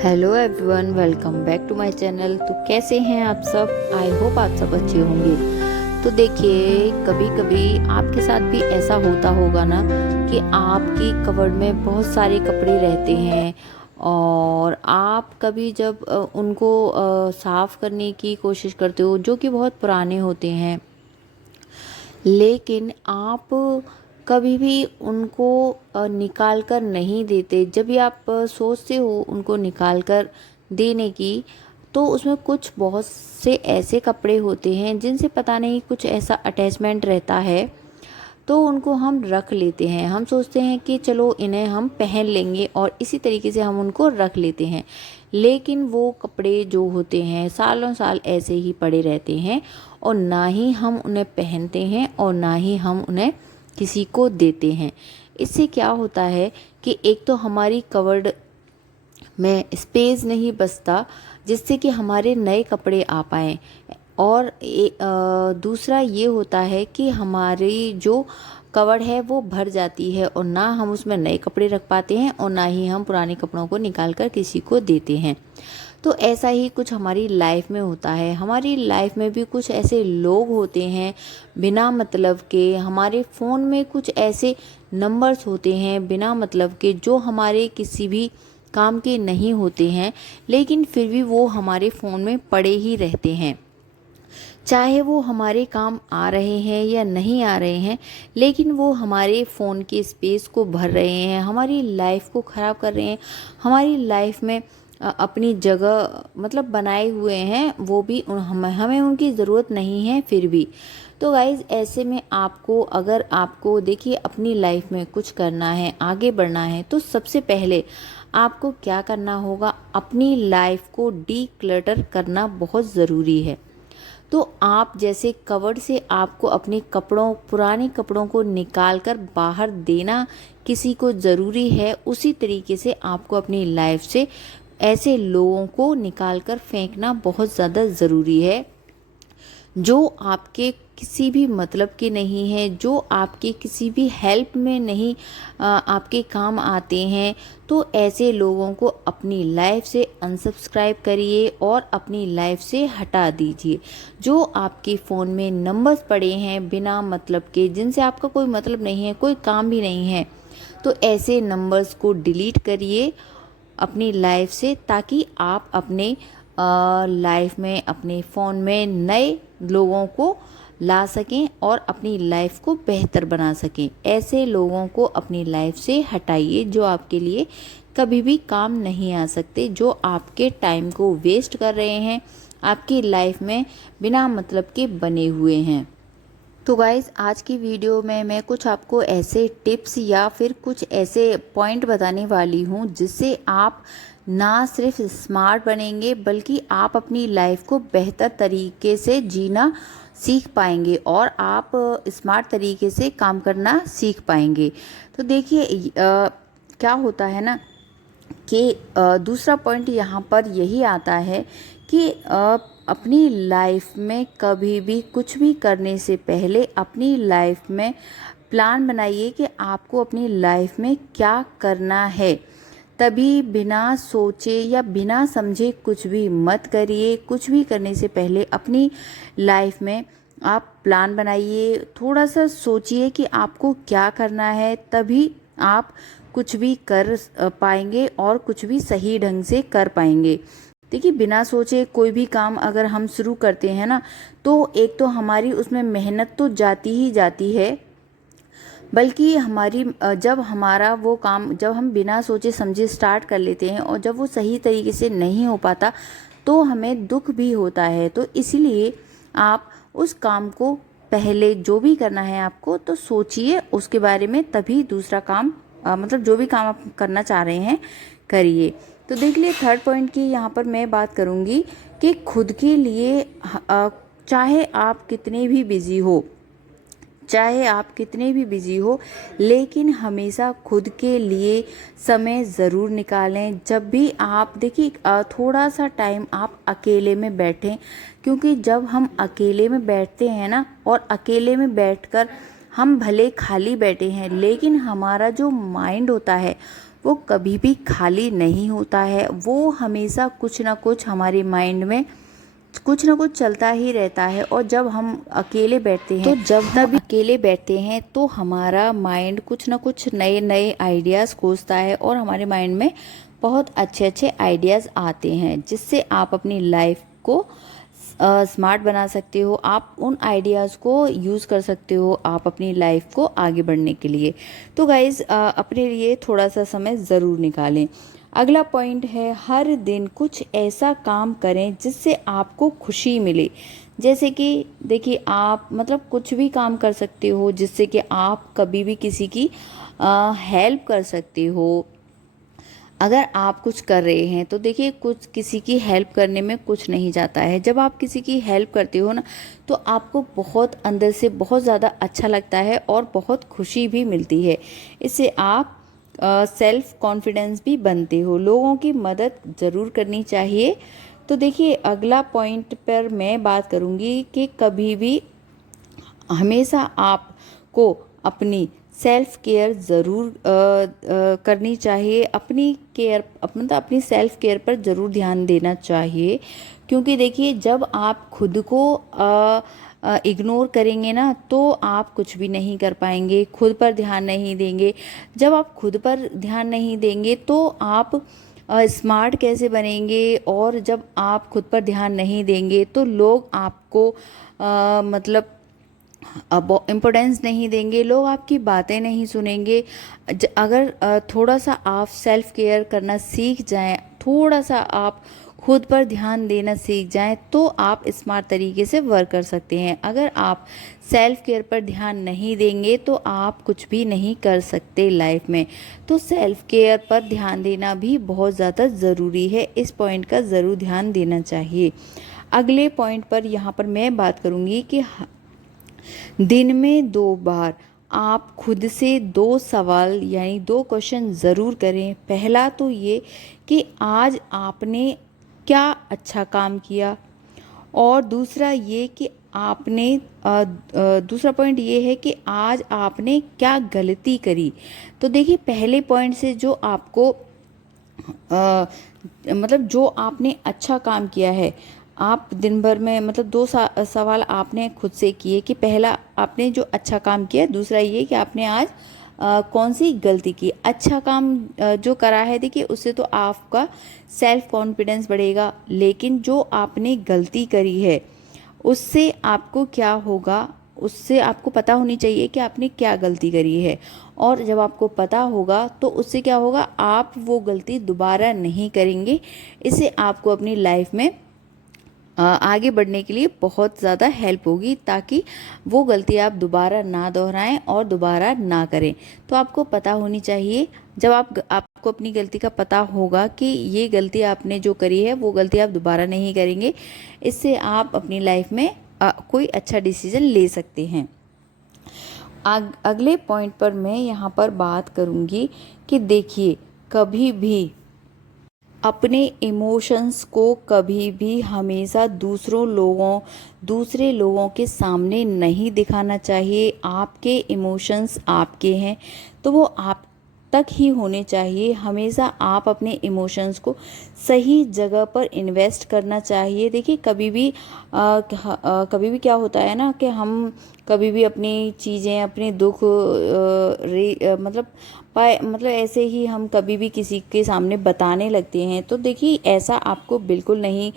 Hello everyone, welcome back to my channel. तो कैसे हैं आप सब? आई होप आप सब अच्छे होंगे। तो देखिए, कभी कभी आपके साथ भी ऐसा होता होगा ना कि आपकी कबर्ड में बहुत सारे कपड़े रहते हैं और आप कभी जब उनको साफ़ करने की कोशिश करते हो जो कि बहुत पुराने होते हैं, लेकिन आप कभी भी उनको निकाल कर नहीं देते। जब भी आप सोचते हो उनको निकाल कर देने की, तो उसमें कुछ बहुत से ऐसे कपड़े होते हैं जिनसे पता नहीं कुछ ऐसा अटैचमेंट रहता है, तो उनको हम रख लेते हैं। हम सोचते हैं कि चलो इन्हें हम पहन लेंगे और इसी तरीके से हम उनको रख लेते हैं। लेकिन वो कपड़े जो होते हैं सालों साल ऐसे ही पड़े रहते हैं और ना ही हम उन्हें पहनते हैं और ना ही हम उन्हें किसी को देते हैं। इससे क्या होता है कि एक तो हमारी कवर्ड में स्पेस नहीं बचता जिससे कि हमारे नए कपड़े आ पाएँ, और दूसरा ये होता है कि हमारी जो कवर्ड है वो भर जाती है और ना हम उसमें नए कपड़े रख पाते हैं और ना ही हम पुराने कपड़ों को निकाल कर किसी को देते हैं। तो ऐसा ही कुछ हमारी लाइफ में होता है। हमारी लाइफ में भी कुछ ऐसे लोग होते हैं बिना मतलब के। हमारे फ़ोन में कुछ ऐसे नंबर्स होते हैं बिना मतलब के जो हमारे किसी भी काम के नहीं होते हैं, लेकिन फिर भी वो हमारे फ़ोन में पड़े ही रहते हैं। चाहे वो हमारे काम आ रहे हैं या नहीं आ रहे हैं, लेकिन वो हमारे फ़ोन के स्पेस को भर रहे हैं, हमारी लाइफ को ख़राब कर रहे हैं, हमारी लाइफ में अपनी जगह मतलब बनाए हुए हैं। वो भी हमें उनकी ज़रूरत नहीं है फिर भी। तो गाइज़, ऐसे में आपको, अगर आपको देखिए अपनी लाइफ में कुछ करना है, आगे बढ़ना है, तो सबसे पहले आपको क्या करना होगा, अपनी लाइफ को डीक्लटर करना बहुत ज़रूरी है। तो आप जैसे कवर्ड से आपको अपने कपड़ों, पुराने कपड़ों को निकाल कर बाहर देना किसी को ज़रूरी है, उसी तरीके से आपको अपनी लाइफ से ऐसे लोगों को निकाल कर फेंकना बहुत ज़्यादा ज़रूरी है जो आपके किसी भी मतलब के नहीं हैं, जो आपके किसी भी हेल्प में नहीं आपके काम आते हैं। तो ऐसे लोगों को अपनी लाइफ से अनसब्सक्राइब करिए और अपनी लाइफ से हटा दीजिए। जो आपके फ़ोन में नंबर्स पड़े हैं बिना मतलब के, जिनसे आपका कोई मतलब नहीं है, कोई काम भी नहीं है, तो ऐसे नंबर्स को डिलीट करिए अपनी लाइफ से, ताकि आप अपने लाइफ में, अपने फ़ोन में नए लोगों को ला सकें और अपनी लाइफ को बेहतर बना सकें। ऐसे लोगों को अपनी लाइफ से हटाइए जो आपके लिए कभी भी काम नहीं आ सकते, जो आपके टाइम को वेस्ट कर रहे हैं, आपकी लाइफ में बिना मतलब के बने हुए हैं। तो गाइज़, आज की वीडियो में मैं कुछ आपको ऐसे टिप्स या फिर कुछ ऐसे पॉइंट बताने वाली हूँ जिससे आप ना सिर्फ स्मार्ट बनेंगे बल्कि आप अपनी लाइफ को बेहतर तरीके से जीना सीख पाएंगे और आप स्मार्ट तरीके से काम करना सीख पाएंगे। तो देखिए, क्या होता है ना कि दूसरा पॉइंट यहाँ पर यही आता है कि अपनी लाइफ में कभी भी कुछ भी करने से पहले अपनी लाइफ में प्लान बनाइए कि आपको अपनी लाइफ में क्या करना है। तभी बिना सोचे या बिना समझे कुछ भी मत करिए। कुछ भी करने से पहले अपनी लाइफ में आप प्लान बनाइए, थोड़ा सा सोचिए कि आपको क्या करना है, तभी आप कुछ भी कर पाएंगे और कुछ भी सही ढंग से कर पाएंगे। देखिए, बिना सोचे कोई भी काम अगर हम शुरू करते हैं ना, तो एक तो हमारी उसमें मेहनत तो जाती ही जाती है, बल्कि हमारी जब हमारा वो काम, जब हम बिना सोचे समझे स्टार्ट कर लेते हैं और जब वो सही तरीके से नहीं हो पाता, तो हमें दुख भी होता है। तो इसीलिए आप उस काम को पहले, जो भी करना है आपको, तो सोचिए उसके बारे में, तभी दूसरा काम मतलब जो भी काम आप करना चाह रहे हैं करिए। तो देख लिए, थर्ड पॉइंट की यहाँ पर मैं बात करूँगी कि खुद के लिए चाहे आप कितने भी बिजी हो, चाहे आप कितने भी बिजी हो, लेकिन हमेशा खुद के लिए समय ज़रूर निकालें। जब भी आप देखिए, थोड़ा सा टाइम आप अकेले में बैठें, क्योंकि जब हम अकेले में बैठते हैं ना, और अकेले में बैठकर हम भले खाली बैठे हैं, लेकिन हमारा जो माइंड होता है वो कभी भी खाली नहीं होता है। वो हमेशा कुछ ना कुछ हमारे माइंड में कुछ ना कुछ चलता ही रहता है। और जब हम अकेले बैठते हैं, तो जब हम अकेले बैठते हैं तो हमारा माइंड कुछ ना कुछ नए नए आइडियाज़ खोजता है और हमारे माइंड में बहुत अच्छे अच्छे आइडियाज़ आते हैं, जिससे आप अपनी लाइफ को स्मार्ट बना सकते हो। आप उन आइडियाज़ को यूज़ कर सकते हो आप अपनी लाइफ को आगे बढ़ने के लिए। तो गाइज़, अपने लिए थोड़ा सा समय ज़रूर निकालें। अगला पॉइंट है, हर दिन कुछ ऐसा काम करें जिससे आपको खुशी मिले। जैसे कि देखिए, आप मतलब कुछ भी काम कर सकते हो जिससे कि आप कभी भी किसी की हेल्प कर सकते हो। अगर आप कुछ कर रहे हैं तो देखिए, कुछ किसी की हेल्प करने में कुछ नहीं जाता है। जब आप किसी की हेल्प करते हो ना, तो आपको बहुत अंदर से बहुत ज़्यादा अच्छा लगता है और बहुत खुशी भी मिलती है। इससे आप सेल्फ कॉन्फिडेंस भी बनते हो। लोगों की मदद ज़रूर करनी चाहिए। तो देखिए, अगला पॉइंट पर मैं बात करूँगी कि कभी भी हमेशा आपको अपनी सेल्फ केयर ज़रूर करनी चाहिए। अपनी केयर मतलब अपनी सेल्फ केयर पर ज़रूर ध्यान देना चाहिए। क्योंकि देखिए, जब आप खुद को इग्नोर करेंगे ना, तो आप कुछ भी नहीं कर पाएंगे, खुद पर ध्यान नहीं देंगे। जब आप खुद पर ध्यान नहीं देंगे तो आप स्मार्ट कैसे बनेंगे। और जब आप खुद पर ध्यान नहीं देंगे तो लोग आपको मतलब अब इम्पोर्टेंस नहीं देंगे, लोग आपकी बातें नहीं सुनेंगे। अगर थोड़ा सा आप सेल्फ केयर करना सीख जाएं, थोड़ा सा आप खुद पर ध्यान देना सीख जाएं, तो आप स्मार्ट तरीके से वर्क कर सकते हैं। अगर आप सेल्फ केयर पर ध्यान नहीं देंगे तो आप कुछ भी नहीं कर सकते लाइफ में। तो सेल्फ केयर पर ध्यान देना भी बहुत ज़्यादा ज़रूरी है। इस पॉइंट का ज़रूर ध्यान देना चाहिए। अगले पॉइंट पर यहाँ पर मैं बात करूँगी कि दिन में 2 बार आप खुद से 2 सवाल यानी 2 क्वेश्चन ज़रूर करें। पहला तो ये कि आज आपने क्या अच्छा काम किया, और दूसरा ये कि दूसरा पॉइंट ये है कि आज आपने क्या गलती करी। तो देखिए, पहले पॉइंट से जो आपको मतलब जो आपने अच्छा काम किया है, आप दिन भर में मतलब 2 सवाल आपने खुद से किए कि पहला आपने जो अच्छा काम किया, दूसरा ये कि आपने आज कौन सी गलती की। अच्छा काम जो करा है, देखिए उससे तो आपका सेल्फ कॉन्फिडेंस बढ़ेगा, लेकिन जो आपने गलती करी है उससे आपको क्या होगा, उससे आपको पता होनी चाहिए कि आपने क्या गलती करी है। और जब आपको पता होगा तो उससे क्या होगा, आप वो गलती दोबारा नहीं करेंगे। इससे आपको अपनी लाइफ में आगे बढ़ने के लिए बहुत ज़्यादा हेल्प होगी, ताकि वो गलती आप दोबारा ना दोहराएं और दोबारा ना करें। तो आपको पता होनी चाहिए, जब आपको अपनी गलती का पता होगा कि ये गलती आपने जो करी है वो गलती आप दोबारा नहीं करेंगे, इससे आप अपनी लाइफ में कोई अच्छा डिसीजन ले सकते हैं। अगले पॉइंट पर मैं यहाँ पर बात करूँगी कि देखिए, कभी भी अपने इमोशंस को कभी भी हमेशा दूसरे लोगों के सामने नहीं दिखाना चाहिए। आपके इमोशंस आपके हैं, तो वो आप तक ही होने चाहिए। हमेशा आप अपने इमोशंस को सही जगह पर इन्वेस्ट करना चाहिए। देखिए, कभी भी क्या होता है ना कि हम कभी भी अपनी चीज़ें, अपने दुख मतलब ऐसे ही हम कभी भी किसी के सामने बताने लगते हैं। तो देखिए, ऐसा आपको बिल्कुल नहीं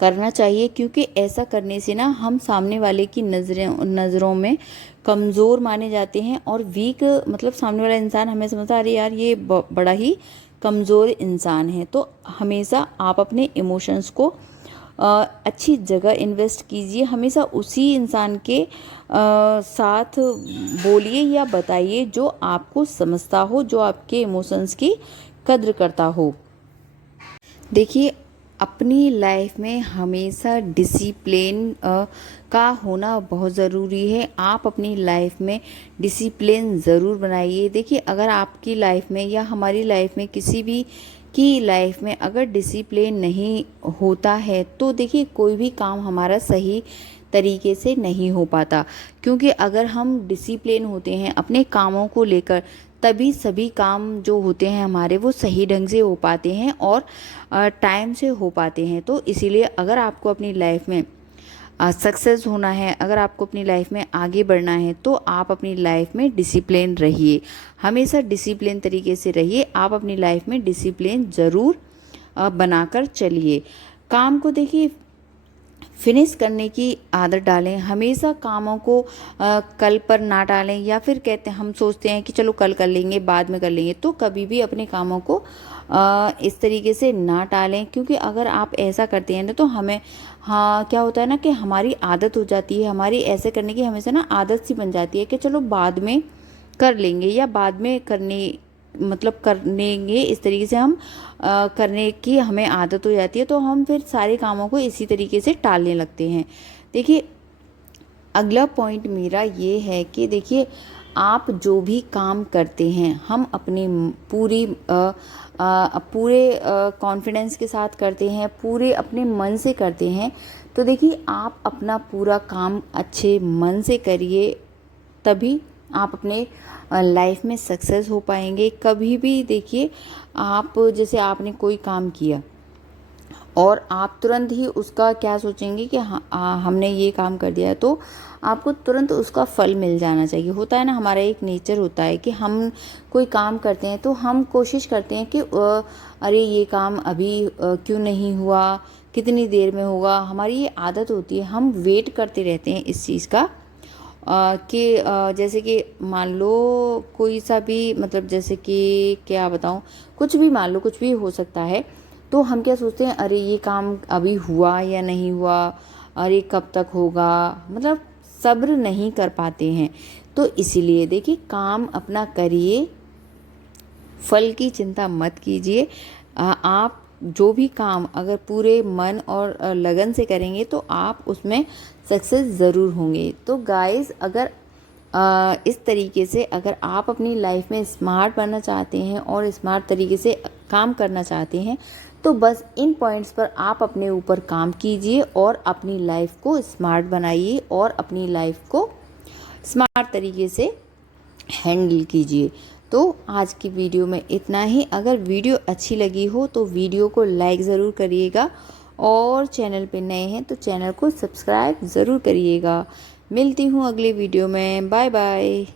करना चाहिए, क्योंकि ऐसा करने से ना हम सामने वाले की नज़रों में कमज़ोर माने जाते हैं, और वीक मतलब सामने वाला इंसान हमें समझता है अरे यार ये बड़ा ही कमज़ोर इंसान है। तो हमेशा आप अपने इमोशंस को अच्छी जगह इन्वेस्ट कीजिए। हमेशा उसी इंसान के साथ बोलिए या बताइए जो आपको समझता हो, जो आपके इमोशंस की कद्र करता हो। देखिए, अपनी लाइफ में हमेशा डिसिप्लिन का होना बहुत ज़रूरी है। आप अपनी लाइफ में डिसिप्लिन ज़रूर बनाइए। देखिए, अगर आपकी लाइफ में या हमारी लाइफ में किसी भी की लाइफ में अगर डिसिप्लिन नहीं होता है, तो देखिए कोई भी काम हमारा सही तरीके से नहीं हो पाता। क्योंकि अगर हम डिसिप्लिन होते हैं अपने कामों को लेकर, तभी सभी काम जो होते हैं हमारे वो सही ढंग से हो पाते हैं और टाइम से हो पाते हैं। तो इसीलिए अगर आपको अपनी लाइफ में सक्सेस होना है, अगर आपको अपनी लाइफ में आगे बढ़ना है, तो आप अपनी लाइफ में डिसिप्लिन रहिए, हमेशा डिसिप्लिन तरीके से रहिए। आप अपनी लाइफ में डिसिप्लिन ज़रूर बनाकर चलिए। काम को देखिए फिनिश करने की आदत डालें, हमेशा कामों को कल पर ना डालें, या फिर कहते हैं हम सोचते हैं कि चलो कल कर लेंगे, बाद में कर लेंगे। तो कभी भी अपने कामों को इस तरीके से ना टालें, क्योंकि अगर आप ऐसा करते हैं ना तो हमें क्या होता है ना कि हमारी आदत हो जाती है, हमारी ऐसे करने की हमेशा ना आदत सी बन जाती है कि चलो बाद में कर लेंगे या बाद में करने मतलब कर लेंगे। इस तरीके से हम करने की हमें आदत हो जाती है, तो हम फिर सारे कामों को इसी तरीके से टालने लगते हैं। देखिए अगला पॉइंट मेरा ये है कि देखिए आप जो भी काम करते हैं हम अपनी पूरे कॉन्फिडेंस के साथ करते हैं, पूरे अपने मन से करते हैं। तो देखिए आप अपना पूरा काम अच्छे मन से करिए, तभी आप अपने लाइफ में सक्सेस हो पाएंगे। कभी भी देखिए आप जैसे आपने कोई काम किया और आप तुरंत ही उसका क्या सोचेंगे कि हाँ हमने ये काम कर दिया है, तो आपको तुरंत उसका फल मिल जाना चाहिए। होता है ना, हमारा एक नेचर होता है कि हम कोई काम करते हैं तो हम कोशिश करते हैं कि अरे ये काम अभी क्यों नहीं हुआ, कितनी देर में होगा। हमारी ये आदत होती है, हम वेट करते रहते हैं इस चीज़ का कि जैसे कि मान लो कोई सा भी मतलब जैसे कि क्या बताऊँ, कुछ भी मान लो, कुछ भी हो सकता है। तो हम क्या सोचते हैं, अरे ये काम अभी हुआ या नहीं हुआ, अरे कब तक होगा, मतलब सब्र नहीं कर पाते हैं। तो इसीलिए देखिए काम अपना करिए, फल की चिंता मत कीजिए। आप जो भी काम अगर पूरे मन और लगन से करेंगे तो आप उसमें सक्सेस ज़रूर होंगे। तो गाइस अगर इस तरीके से अगर आप अपनी लाइफ में स्मार्ट बनना चाहते हैं और स्मार्ट तरीके से काम करना चाहते हैं, तो बस इन पॉइंट्स पर आप अपने ऊपर काम कीजिए और अपनी लाइफ को स्मार्ट बनाइए और अपनी लाइफ को स्मार्ट तरीके से हैंडल कीजिए। तो आज की वीडियो में इतना ही। अगर वीडियो अच्छी लगी हो तो वीडियो को लाइक ज़रूर करिएगा और चैनल पे नए हैं तो चैनल को सब्सक्राइब ज़रूर करिएगा। मिलती हूँ अगले वीडियो में। Bye bye.